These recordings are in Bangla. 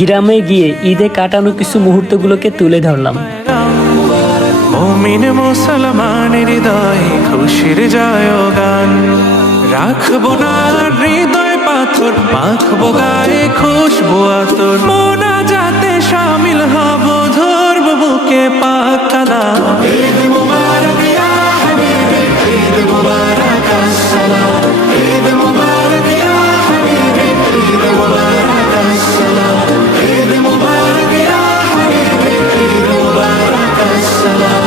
গ্রামে গিয়ে ঈদে কাটানো কিছু মুহূর্তগুলোকে তুলে ধরলাম। মুমিন মুসলমানের হৃদয়ে খুশির জয়গান, রাখবো না হৃদয় পাথর, মাখবো গায়ে খুশবু আতর, মোনাজাতে শামিল হব, ধরবো বুকে পাক কালাম। ঈদ মুবারক ইয়া হাবিবি, ঈদ মুবারক আসসালাম, ঈদ মুবারক ইয়া হাবিবি, ঈদ মুবারক আসসালাম, ঈদ মুবারক ইয়া হাবিবি, ঈদ মুবারক আসসালাম।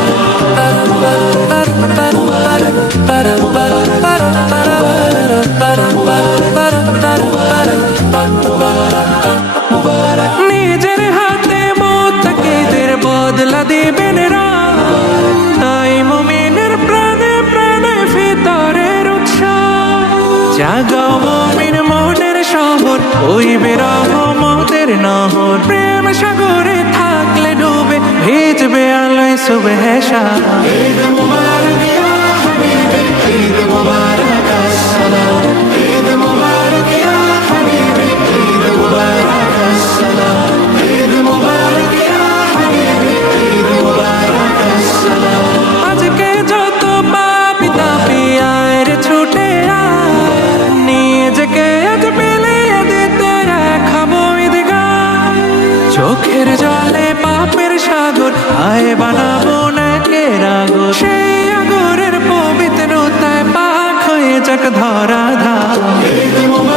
নিজের হাতে মুত্তাকিদের বদলা দিবেন রাত, তাই মুমিনের প্রাণে প্রাণে ভিতরের উৎসাহ। জাগাও মুমিন মনের শহর, হইবে রহমতের নহর, প্রেম সাগরে থাকলে ডুবে, ভিজবে আলোয় সুবহে শাহ। ঈদ মুবারক ইয়া হাবিবি, ঈদ মুবারক আসসালাম, ঈদ মুবারক ইয়া হাবিবি, ঈদ মুবারক আসসালাম, ঈদ মুবারক ইয়া হাবিবি, ঈদ মুবারক আসসালাম। আজকে যত পাপী তাপী আয় রে ছুটে আয়, নিজেকে আজ বিলিয়ে দিতে খাবো ঈদগাহ। চোখের জলে পাপের সাগর, আয় বানাবো নাকের আগর, সেই আগরের পবিত্রতায় পাক হয়ে যাক ধরা ধাম। ঈদ মুবারক